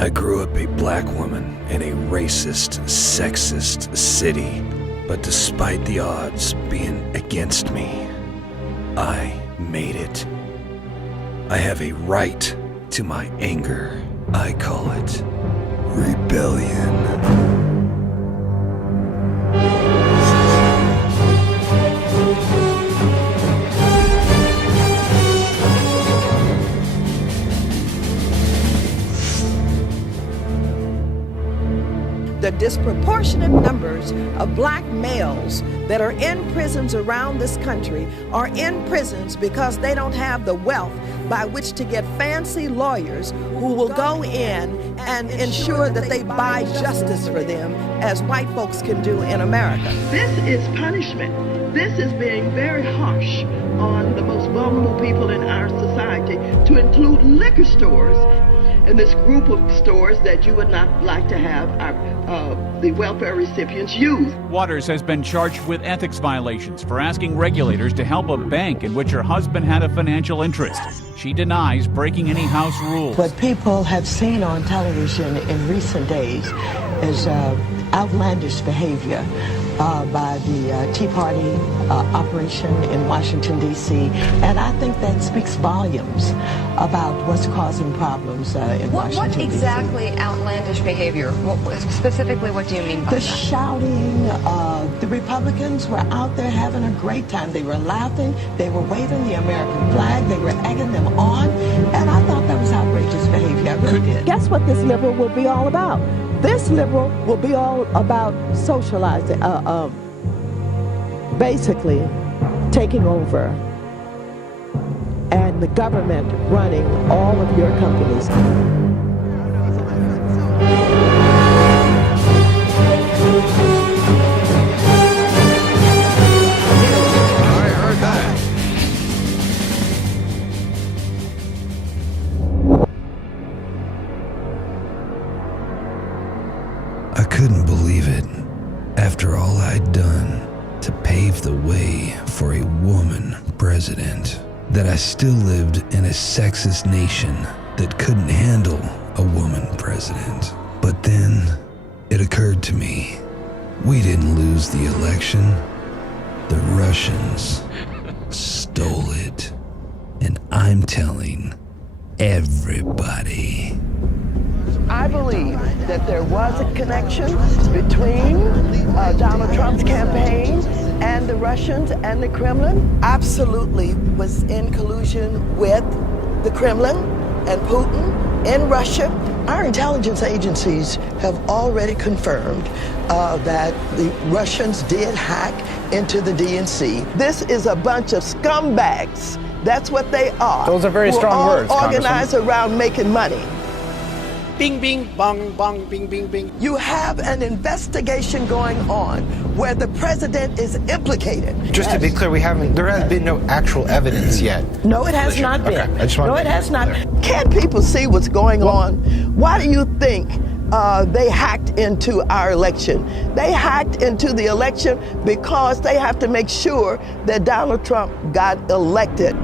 I grew up a black woman in a racist, sexist city, but despite the odds being against me, I made it. I have a right to my anger. I call it rebellion. The disproportionate numbers of black males that are in prisons around this country are in prisons because they don't have the wealth by which to get fancy lawyers who will go in and ensure that they buy justice for them, as white folks can do in America. This is punishment. This is being very harsh on the most vulnerable people in our society, to include liquor stores in this group of stores that you would not like to have the welfare recipients use. Waters has been charged with ethics violations for asking regulators to help a bank in which her husband had a financial interest. She denies breaking any house rules. What people have seen on television in recent days is outlandish behavior by the Tea Party operation in Washington, D.C. And I think that speaks volumes about what's causing problems in Washington, D.C. What exactly outlandish behavior? Specifically, what do you mean by The that? shouting, the Republicans were out there having a great time. They were laughing, they were waving the American flag, they were egging them on, and I thought that was outrageous behavior. I really did. Guess what this liberal will be all about? This liberal will be all about socializing, basically taking over and the government running all of your companies. I couldn't believe it. After all I'd done to pave the way for a woman president, that I still lived in a sexist nation that couldn't handle a woman president. But then it occurred to me, we didn't lose the election. The Russians stole it. And I'm telling everybody. I believe that there was a connection between Donald Trump's campaign and the Russians and the Kremlin. Absolutely was in collusion with the Kremlin and Putin in Russia. Our intelligence agencies have already confirmed that the Russians did hack into the DNC. This is a bunch of scumbags. That's what they are. Those are very strong words, organized around making money. Bing, bing, bong, bong, bing, bing, bing. You have an investigation going on where the president is implicated. Just to be clear, there has been no actual evidence yet. No, it has not been. Okay, I just want No, to it has not. clear. Can't people see what's going on? Why do you think they hacked into our election? They hacked into the election because they have to make sure that Donald Trump got elected.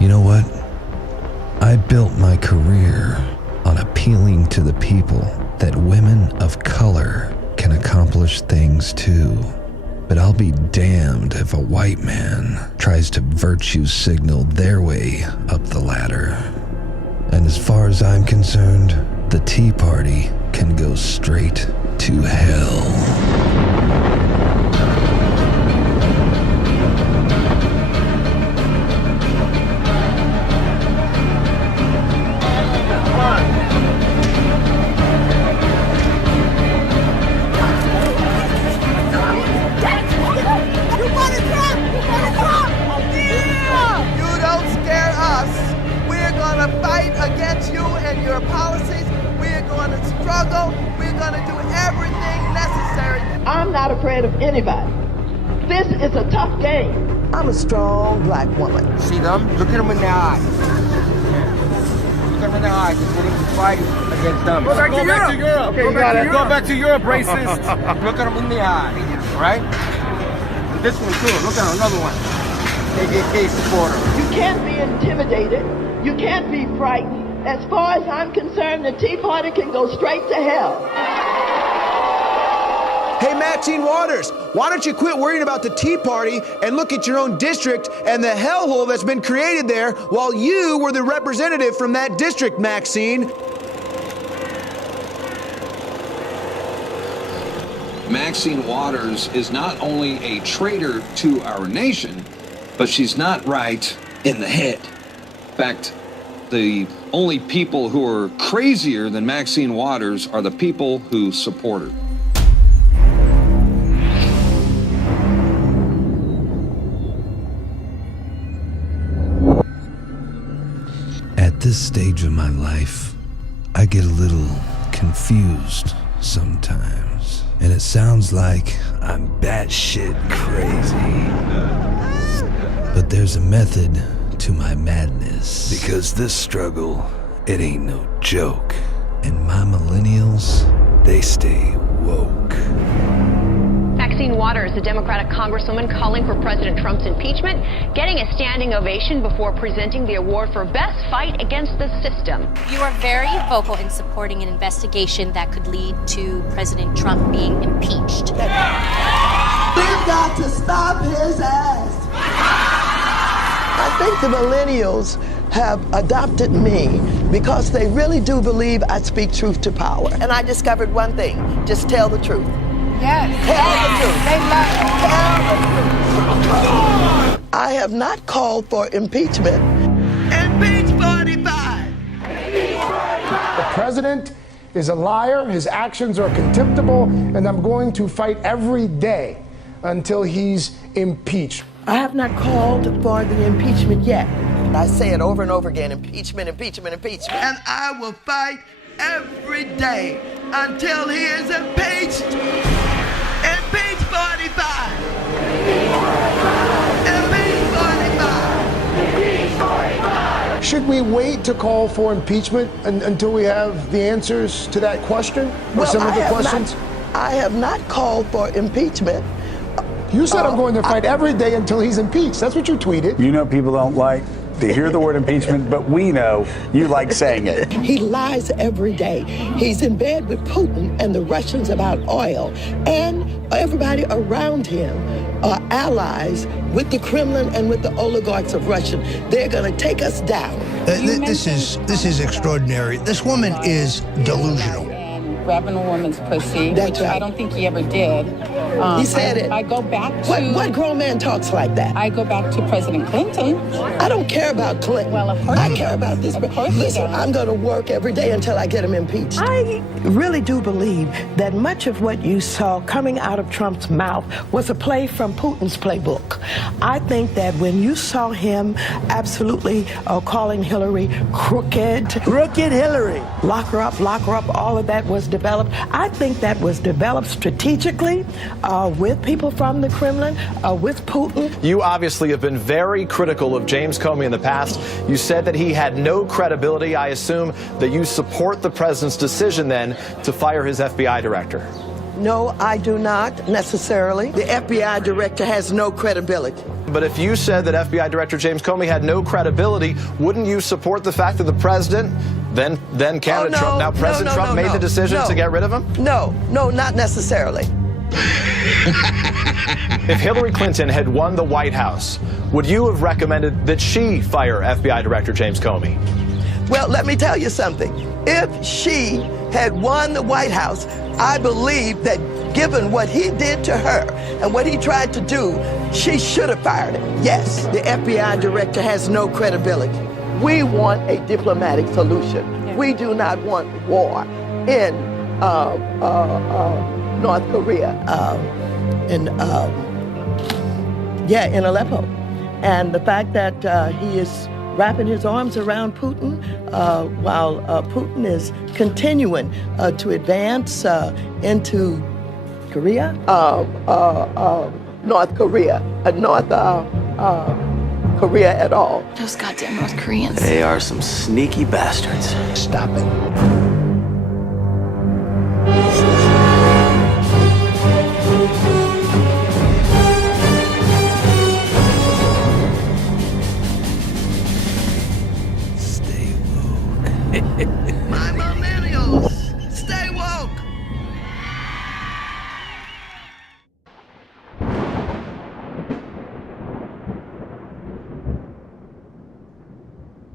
You know what? I built my career on appealing to the people that women of color can accomplish things too. But I'll be damned if a white man tries to virtue signal their way up the ladder. And as far as I'm concerned, the Tea Party can go straight to hell. Fight against you and your policies. We're going to I'm not afraid of anybody. This is a tough game. I'm a strong black woman. See them? Look at them in the eye. Look at them in the eye. Because we're going to fight against them. Go back to Europe. Okay, go back to Europe, racist. Look at them in the eye. All right? And this one, too. Look at another one. KKK supporter. You can't be intimidated. You can't be frightened. As far as I'm concerned, the Tea Party can go straight to hell. Hey, Maxine Waters, why don't you quit worrying about the Tea Party and look at your own district and the hellhole that's been created there while you were the representative from that district, Maxine? Maxine Waters is not only a traitor to our nation, but she's not right in the head. In fact, the only people who are crazier than Maxine Waters are the people who support her. At this stage of my life, I get a little confused sometimes, and it sounds like I'm batshit crazy. But there's a method to my madness, because this struggle, it ain't no joke. And my millennials, they stay woke. Maxine Waters, a Democratic congresswoman calling for President Trump's impeachment, getting a standing ovation before presenting the award for Best Fight Against the System. You are very vocal in supporting an investigation that could lead to President Trump being impeached. We've got to stop his ass. I think the millennials have adopted me because they really do believe I speak truth to power. And I discovered one thing, just tell the truth. Yes. Tell the truth. They love it. I have not called for impeachment. Impeach 45. The president is a liar, his actions are contemptible, and I'm going to fight every day until he's impeached. I have not called for the impeachment yet. I say it over and over again, impeachment, impeachment, impeachment. And I will fight every day until he is impeached. Impeach 45. Impeach 45. Should we wait to call for impeachment until we have the answers to that question? Or some of the questions? I have not called for impeachment. You said I'm going to fight every day until he's impeached. That's what you tweeted. You know people don't like to hear the word impeachment, but we know you like saying it. He lies every day. He's in bed with Putin and the Russians about oil, and everybody around him are allies with the Kremlin and with the oligarchs of Russia. They're going to take us down. This is extraordinary. This woman is delusional. Grabbing a woman's pussy, That's which right. I don't think he ever did. He said it. I go back to... What grown man talks like that? I go back to President Clinton. I don't care about Clinton. Well, of course I you care don't. about this. Of course you Listen, don't. I'm going to work every day until I get him impeached. I really do believe that much of what you saw coming out of Trump's mouth was a play from Putin's playbook. I think that when you saw him absolutely calling Hillary crooked Hillary, lock her up, all of that was developed. I think that was developed strategically with people from the Kremlin, with Putin. You obviously have been very critical of James Comey in the past. You said that he had no credibility. I assume that you support the president's decision then to fire his FBI director. No, I do not necessarily. The FBI director has no credibility. But if you said that FBI Director James Comey had no credibility, wouldn't you support the fact that the president, then candidate Trump, now President Trump made the decision to get rid of him? No, not necessarily. If Hillary Clinton had won the White House, would you have recommended that she fire FBI Director James Comey? Well, let me tell you something. If she had won the White House, I believe that given what he did to her and what he tried to do, she should have fired him. Yes, the FBI director has no credibility. We want a diplomatic solution. We do not want war in North Korea, in Aleppo. And the fact that he is wrapping his arms around Putin while Putin is continuing to advance into North Korea? North Korea. Korea at all. Those goddamn North Koreans. They are some sneaky bastards. Stop it.